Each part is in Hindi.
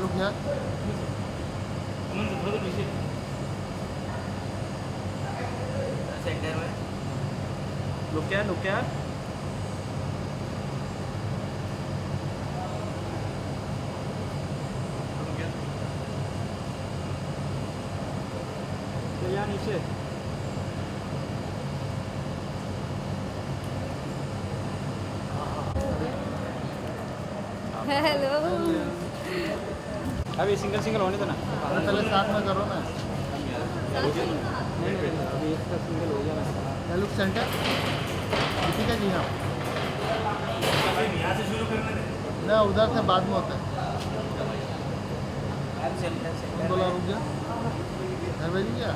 लुक यार सेंटर में लुक यार यहाँ नीचे हेलो अभी सिंगल होने दो ना। पहले साथ में करो ना नहीं अभी इसका सिंगल हो गया ना। लुक सेंटर दीपिका जी हाँ यहाँ से शुरू करना है। ना उधर से बाद में होता है सेंटर बोला रुक जा घर भेजी क्या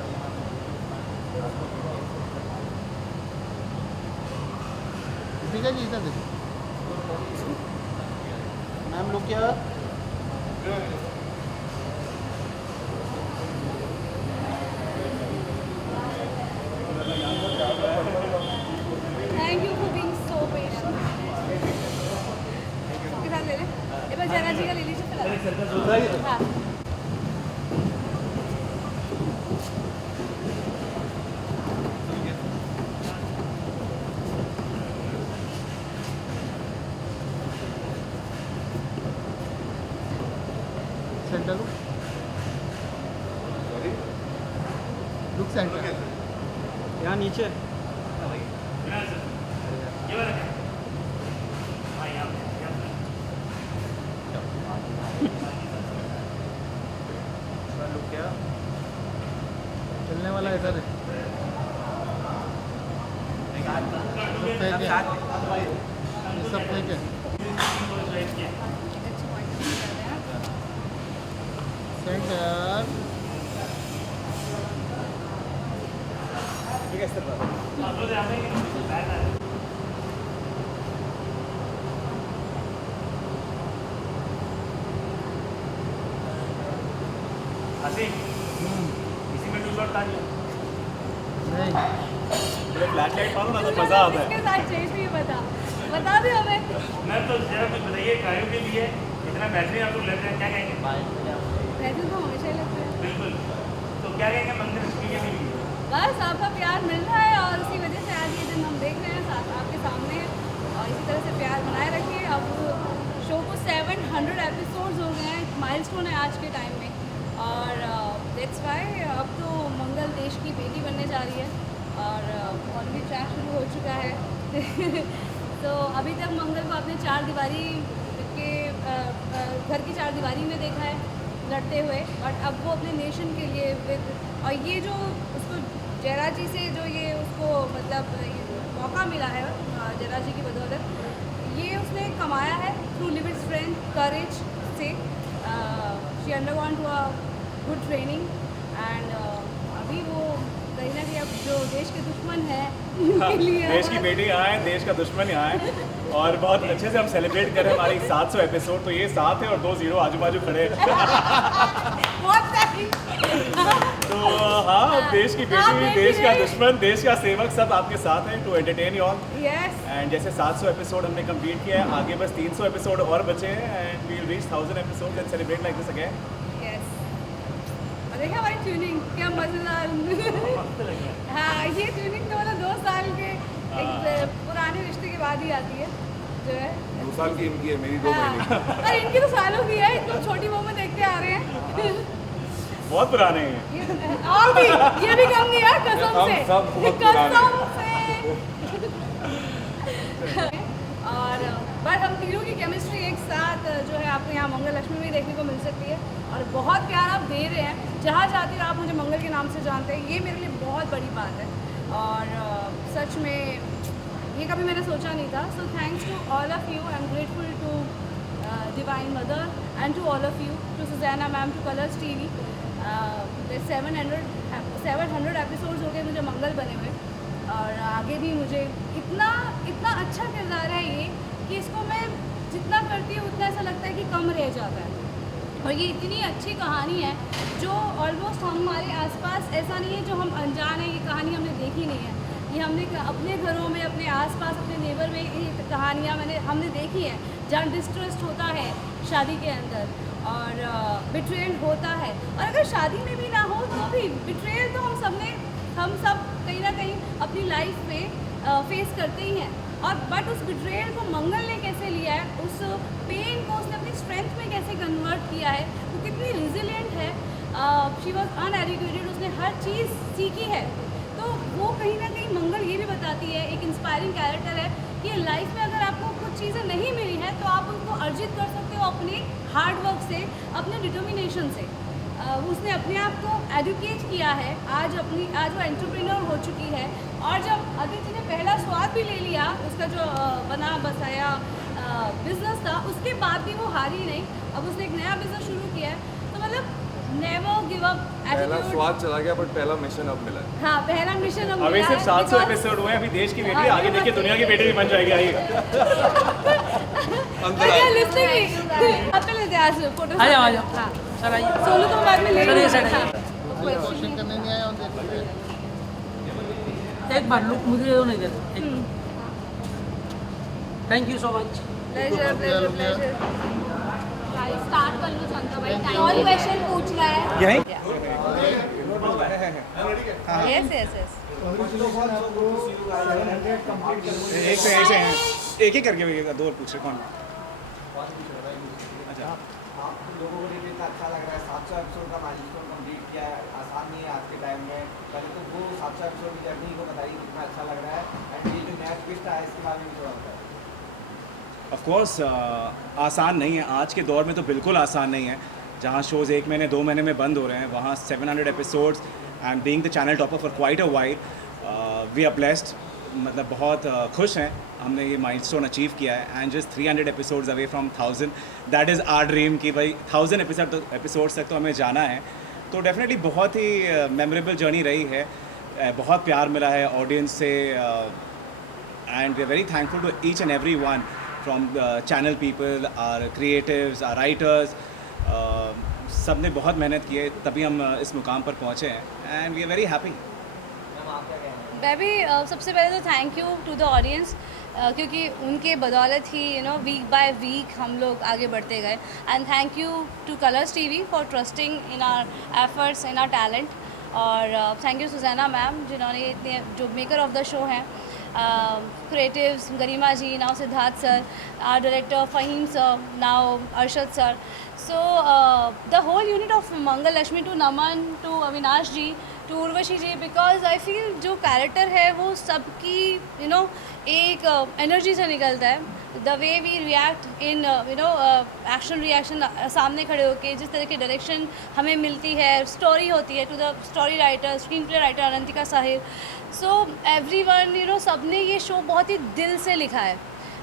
दीपिका जी इधर देखो मैम लुक यार thank you for being so patient कितना ले ले एक बार जरा जी का ले लीजिए फिलहाल हाँ सेंटर लुक सेंटर यहाँ नीचे लुक यार चलने वाला इधर है सब फेंक है ये सब फेंक है अच्छी पॉइंट कर रहे हैं सेंटर इसी में 2 शॉट ताली नहीं फ्लैश लाइट मारो ना तो मजा आता है। इसके साथ चेंज नहीं बता दे हमें मैम तो जरा कुछ बताइए गायों के लिए इतना बैटरी आपको लग रहा है, क्या कहेंगे? वैसे तो हमेशा ही लगता है बिल्कुल, तो क्या कहेंगे मंदिर के लिए? बस आपका प्यार मिल रहा है और उसी वजह से आज ये दिन हम देख रहे हैं साथ आपके सामने और इसी तरह से प्यार बनाए रखिए। अब शो को 700 एपिसोड्स हो गए हैं, माइलस्टोन है आज के टाइम में और दैट्स वाई अब तो मंगल देश की बेटी बनने जा रही है और ऑलरेडी ट्रैक शुरू हो चुका है तो अभी तक मंगल को अपने चार दीवारी के घर की चार दीवारी में देखा है लड़ते हुए, बट अब वो अपने नेशन के लिए विद और ये जो उसको जयराज जी से जो ये उसको मतलब ये मौका मिला है जयराज जी की बदौलत, ये उसने कमाया है थ्रू लिमिट स्ट्रेंथ करेज से। She undergone to a good training and अभी वो कहीं ना कहीं अब जो देश के दुश्मन है उनके लिए देश की बेटी यहाँ है, देश का दुश्मन यहाँ है और बहुत अच्छे से हम सेलिब्रेट कर रहे हैं हमारी 700 एपिसोड। तो ये 7 है और 2 0 आजू बाजू खड़े हैं। बहुत सारी तो हाँ, देश की बेटी, देश का दुश्मन, देश का सेवक सब आपके साथ हैं to entertain you all. Yes and जैसे 700 एपिसोड हमने कंप्लीट किया है, आगे बस 300 एपिसोड और बचे हैं and we will reach 1000 episode and celebrate like this again. Yes और देखिए हमारी ट्यूनिंग क्या मजेदार हाँ ये ट्यूनिंग तो मतलब 2 साल के एक पुराने रिश्ते के बाद ही आती है जो है 2 साल की इनकी है, मेरी 2 महीने की। हाँ और इनकी तो सालों की है, इनको छोटी बहू में देखते आ रहे हैं बहुत पुराने हैं। और भी ये भी कम नहीं है कसम हम से सब बहुत पुराने कसम से और बस हम तीनों की केमिस्ट्री एक साथ जो है आपको यहाँ मंगल लक्ष्मी में देखने को मिल सकती है और बहुत प्यार आप दे रहे हैं। जहाँ जाती आप मुझे मंगल के नाम से जानते हैं, ये मेरे लिए बहुत बड़ी बात है और सच में ये कभी मैंने सोचा नहीं था। So thanks to all of you, I am grateful to divine mother and to all of you, to Susanna ma'am, to Colors TV. 700 episodes हो गए मुझे मंगल बने हुए और आगे भी मुझे इतना अच्छा किरदार है ये कि इसको मैं जितना करती हूँ उतना ऐसा लगता है कि कम रह जाता है और ये इतनी अच्छी कहानी है जो ऑलमोस्ट हमारे आसपास ऐसा नहीं है जो हम अनजान है, ये कहानी हमने देखी नहीं है। कि हमने अपने घरों में, अपने आसपास, अपने नेबर में ये कहानियाँ हमने देखी हैं जहाँ डिस्ट्रस्ट होता है शादी के अंदर और बिट्रेयल होता है। और अगर शादी में भी ना हो तो भी बिट्रेयल तो हम सब कहीं ना कहीं अपनी लाइफ में फेस करते ही हैं। और बट उस बिट्रेयल को मंगल ने कैसे लिया है, उस पेन को उसने अपनी स्ट्रेंथ में कैसे कन्वर्ट किया है, वो कितनी रिजिलियंट है। शी वॉज अनएजुकेटेड, उसने हर चीज़ सीखी है। तो वो कहीं ना कहीं मंगल ये भी बताती है, एक इंस्पायरिंग कैरेक्टर है कि लाइफ में अगर आपको कुछ चीज़ें नहीं मिली हैं तो आप उनको अर्जित कर सकते हो अपने हार्ड वर्क से, अपने डिटर्मिनेशन से। उसने अपने आप को एजुकेट किया है, आज वो एंटरप्रेन्योर हो चुकी है। और जब अदिति ने पहला स्वाद भी ले लिया, उसका जो बना बसाया बिजनेस था, उसके बाद भी वो हारी नहीं। अब उसने एक नया बिजनेस शुरू किया है। तो मतलब नेवर गिव अप पहला एटीट्यूड। स्वाद चला गया बट पहला मिशन अब मिला है। हाँ, पहला मिशन अब अभी मिला सिर्फ है 700 because- एपिसोड हुए हैं, अभी देश की बेटी हाँ, आगे देखिए दुनिया की बेटी भी बन जाएगी। आइएगा अंदर अच्छा, आए। लिस्टिंग भी अब पहले इतिहास फोटो आ जाओ हाँ, सर आइए। सोनू तो बाद में ले सर, ये लेंगे। साइड हाँ। कोई क्वेश्चन करने नहीं आया उनसे एक बार लुक मुझे दो नहीं देते। Thank you so much. Pleasure. Start कर लो शांता भाई, और क्वेश्चन पूछना है। यहीं? Yes yes yes. एक ही करके दो पूछ रहे कौन? अच्छा, लोगों को रिव्यू अच्छा लग रहा है। 700 एपिसोड का माइलस्टोन कंप्लीट किया है, आसान नहीं है आज के टाइम में। पहले तो वो 700 एपिसोड की जर्नी को बताइए कितना अच्छा लग रहा है। एंड ये जो नया ट्विस्ट आया इसके बारे में भी थोड़ा बताइए। ऑफ कोर्स आसान नहीं है, आज के दौर में तो बिल्कुल आसान नहीं है। जहाँ शोज़ 1 महीने 2 महीने में बंद हो रहे हैं, वहाँ 700 episodes and being the channel topper for quite a while, we are blessed. मतलब बहुत खुश हैं हमने ये माइलस्टोन अचीव किया है। And just 300 episodes away from 1000, that is our dream कि भाई 1000 एपिसोड्स तक तो हमें जाना है। तो डेफिनेटली बहुत ही मेमोरेबल जर्नी रही है। बहुत प्यार मिला है ऑडियंस से and we are very thankful to each and every one from channel people, our creatives, our writers. सब ने बहुत मेहनत की है तभी हम इस मुकाम पर पहुँचे हैं and we are very happy. मैं भी सबसे पहले तो thank you to the audience, क्योंकि उनके बदौलत ही वीक बाय वीक हम लोग आगे बढ़ते गए। And thank you to Colors TV for trusting in our efforts, in our talent. और थैंक यू सुजैना मैम जिन्होंने इतने जो मेकर ऑफ द शो हैं, creatives Garima ji, now Siddharth sir, our director Faheem sir, now Arshad sir. So the whole unit of Mangal Lakshmi, to Naman, to Avinash ji, to Urvashi ji, because I feel जो कैरेक्टर है वो सबकी एक एनर्जी से निकलता है। The way we react in action reaction, सामने खड़े होके जिस तरह की डायरेक्शन हमें मिलती है, स्टोरी होती है, to the story writer, screenplay writer Anantika Sahir. So everyone सब ने ये शो बहुत ही दिल से लिखा है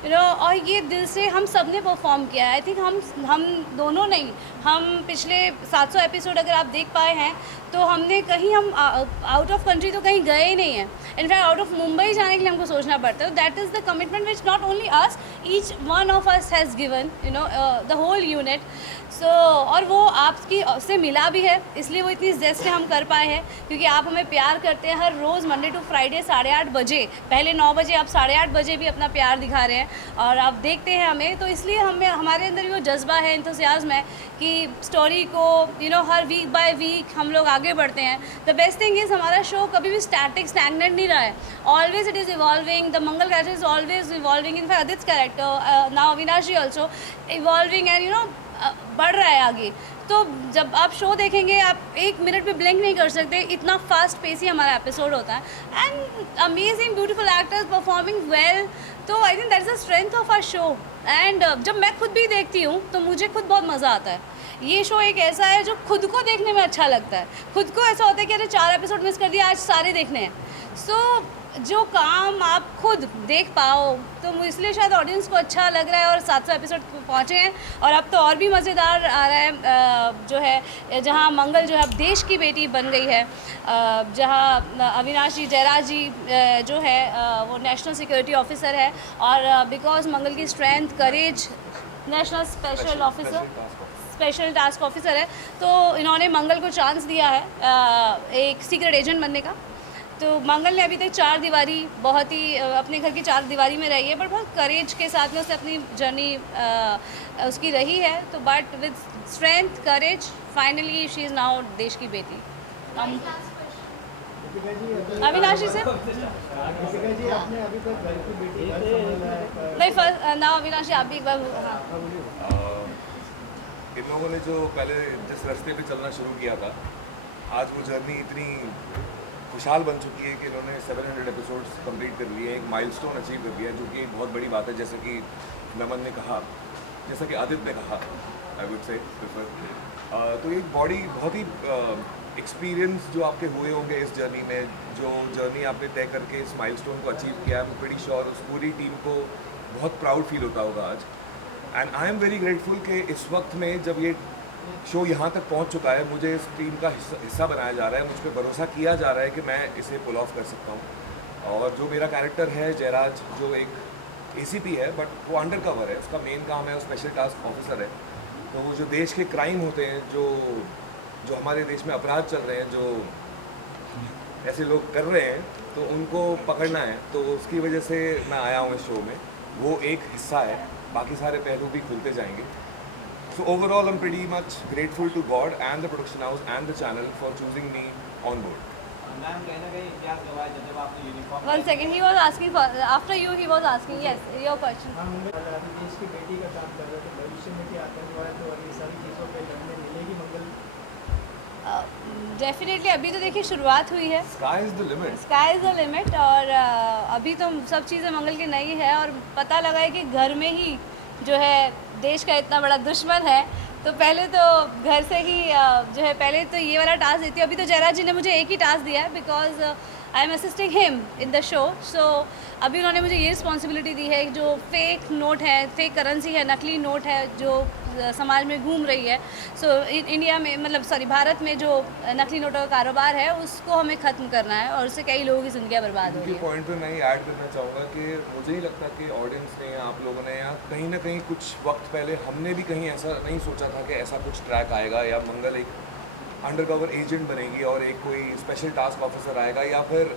और ये दिल से हम सब ने परफॉर्म किया है। आई थिंक हम दोनों नहीं, हम पिछले 700 एपिसोड अगर आप देख पाए हैं तो हमने कहीं हम आउट ऑफ कंट्री तो कहीं गए ही नहीं हैं। इनफैक्ट आउट ऑफ मुंबई जाने के लिए हमको सोचना पड़ता है। That is the commitment which not only us, each one of us has given the whole unit. So और वो आपकी से मिला भी है, इसलिए वो इतनी जेस्ट से हम कर पाए हैं, क्योंकि आप हमें प्यार करते हैं हर रोज़ मंडे टू फ्राइडे 8:30 बजे, पहले 9 बजे, आप 8:30 बजे भी अपना प्यार दिखा रहे हैं और आप देखते हैं हमें। तो इसलिए हमारे अंदर वो जज्बा है, इंतज़ाज़्म है कि स्टोरी को हर वीक बाय वीक हम लोग आगे बढ़ते हैं। द बेस्ट थिंग इज़ हमारा शो कभी भी स्टैगनेंट नहीं रहा है, always it is evolving. The Mangal character is always evolving, in fact Aditya character now Avinash ji also evolving and बढ़ रहा है आगे। तो जब आप शो देखेंगे आप 1 मिनट में ब्लिंक नहीं कर सकते, इतना फास्ट पेस ही हमारा एपिसोड होता है। And amazing beautiful actors performing well. तो I think that is the strength of our show. And जब मैं खुद भी देखती हूँ तो मुझे खुद बहुत मज़ा आता है। ये शो एक ऐसा है जो खुद को देखने में अच्छा लगता है, खुद को ऐसा होता है कि अरे 4 एपिसोड मिस कर दिया, आज सारे देखने हैं। सो जो काम आप खुद देख पाओ तो इसलिए शायद ऑडियंस को अच्छा लग रहा है और 700 एपिसोड पहुँचे हैं। और अब तो और भी मज़ेदार आ रहा है जो है, जहाँ मंगल जो है अब देश की बेटी बन गई है, जहाँ अविनाश जी जयराज जी जो है वो नेशनल सिक्योरिटी ऑफिसर है और बिकॉज मंगल की स्ट्रेंथ, करेज, नेशनल स्पेशल टास्क ऑफिसर है, तो इन्होंने मंगल को चांस दिया है एक सीक्रेट एजेंट बनने का। तो मंगल ने अभी तक 4 दीवारी बहुत ही अपने घर की 4 दीवारी में रही है, बट बहुत करेज के साथ में उसने अपनी जर्नी उसकी रही है। तो but with strength courage finally she is now देश की बेटी। अविनाशी से नहीं फर्स्ट नाउ अविनाशी आप भी एक बार। हाँ इन लोगों ने जो पहले जिस रास्ते पे चलना शुरू किया था, आज वो जर्नी इतनी खुशहाल बन चुकी है कि इन्होंने 700 एपिसोड्स कंप्लीट कर लिए, एक माइलस्टोन अचीव कर दिया, जो कि एक बहुत बड़ी बात है। जैसा कि नमन ने कहा, जैसा कि आदित्य ने कहा, आई वुड से प्रेफर, तो एक बॉडी बहुत ही एक्सपीरियंस जो आपके हुए होंगे इस जर्नी में, जो जर्नी आपने तय करके इस माइलस्टोन को अचीव किया, आई एम प्रीटी श्योर उस पूरी टीम को बहुत प्राउड फील होता होगा आज। And I am very grateful कि इस वक्त में जब ये शो यहाँ तक पहुँच चुका है, मुझे इस टीम का हिस्सा बनाया जा रहा है, मुझ पर भरोसा किया जा रहा है कि मैं इसे पुल ऑफ कर सकता हूँ। और जो मेरा कैरेक्टर है जयराज, जो एक ACP है बट वो अंडर कवर है, उसका मेन काम है वो स्पेशल टास्क ऑफिसर है। तो वो जो देश के क्राइम होते हैं, जो हमारे देश में अपराध चल रहे हैं, जो ऐसे लोग कर रहे हैं, तो उनको पकड़ना है। तो उसकी वजह से मैं आया हूँ इस शो में, वो एक हिस्सा है, बाकी सारे पहलू भी खुलते जाएंगे। So overall I am pretty much grateful to God and the production house and the channel for choosing me on board. Ma'am कहीं ना कहीं इतिहास गवाह है जब आपने uniform 1 second, he was asking for after you he was asking yes your question। हाँ, मुंबई देश की बेटी का काम कर रहे थे, भविष्य में भी आतंकवाद और ये सारी चीज़ों पे लड़ने मिलेगी मंगल? डेफिनेटली अभी तो देखिए शुरुआत हुई है, sky is the limit, sky is the limit. और अभी तो सब चीज़ें मंगल की नई है, और पता लगा है कि घर में ही जो है देश का इतना बड़ा दुश्मन है, तो पहले तो घर से ही जो है पहले तो ये वाला टास्क देती हूँ। अभी तो जयराज जी ने मुझे एक ही टास्क दिया है, because I am assisting him in the show. So अभी उन्होंने मुझे ये रिस्पॉन्सिबिलिटी दी है, जो फेक नोट है, फेक करेंसी है, नकली नोट है जो समाज में घूम रही है। सो इंडिया में मतलब सॉरी भारत में जो नकली नोटों का कारोबार है उसको हमें ख़त्म करना है, और उससे कई लोगों की ज़िंदगियाँ बर्बाद हो रही उनके है। पॉइंट पे मैं ये ऐड करना चाहूँगा कि मुझे नहीं लगता कि ऑडियंस ने, आप लोगों ने, या कहीं ना कहीं कुछ वक्त पहले हमने भी कहीं ऐसा नहीं सोचा था कि ऐसा कुछ ट्रैक आएगा, या मंगल एक अंडरकवर एजेंट बनेगी और एक कोई स्पेशल टास्क ऑफिसर आएगा, या फिर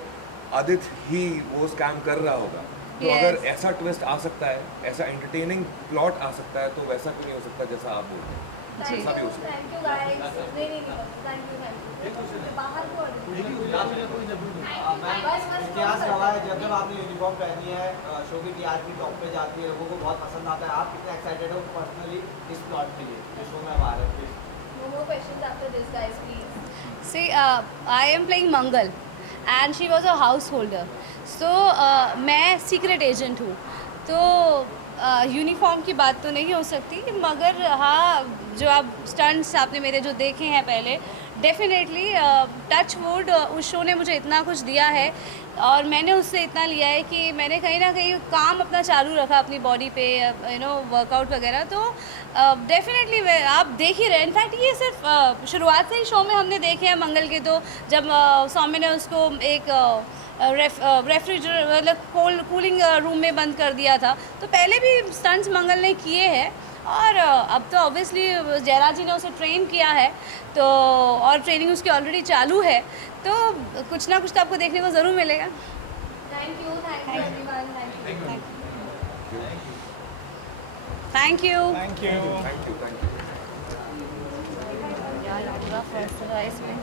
आदित्य ही वो स्कैम कर रहा होगा। तो अगर ऐसा ट्विस्ट आ सकता है, ऐसा एंटरटेनिंग प्लॉट आ सकता है, तो वैसा क्यों नहीं हो सकता जैसा आप बोल रहे हैं? ऐसा भी हो सकता है। Thank you guys. Thank you बाहर को इतिहास गवाह है जब आपने यूनिफॉर्म पहनी है, शो की टीआरपी टॉप पे जाती है, लोगों को बहुत पसंद आता है। आप कितने एक्साइटेड हो पर्सनली इस प्लॉट के लिए जो शो में आ रहा है? No more questions after this, guys, please. See, I am playing Mangal, and she was a householder. So, मैं सीक्रेट एजेंट हूँ, तो यूनिफॉर्म की बात तो नहीं हो सकती, मगर हाँ जो आप स्टंट्स आपने मेरे जो देखे हैं पहले, डेफिनेटली टच वुड उस शो ने मुझे इतना कुछ दिया है, और मैंने उससे इतना लिया है कि मैंने कहीं ना कहीं काम अपना चालू रखा अपनी बॉडी पे, यू नो वर्कआउट वगैरह। तो डेफिनेटली आप देख ही रहे हैं। इनफैक्ट ये सिर्फ शुरुआत से ही शो में हमने देखे हैं मंगल के, तो जब सौम्य ने उसको एक रेफ्रिजरेटर मतलब कूलिंग रूम में बंद कर दिया था, तो पहले भी स्टंट्स मंगल ने किए हैं, और अब तो ऑब्वियसली जयराज जी ने उसे ट्रेन किया है, तो और ट्रेनिंग उसकी ऑलरेडी चालू है, तो कुछ ना कुछ तो आपको देखने को ज़रूर मिलेगा। Thank you everyone, thank you. Thank you. यार पूरा फर्स्ट इसमें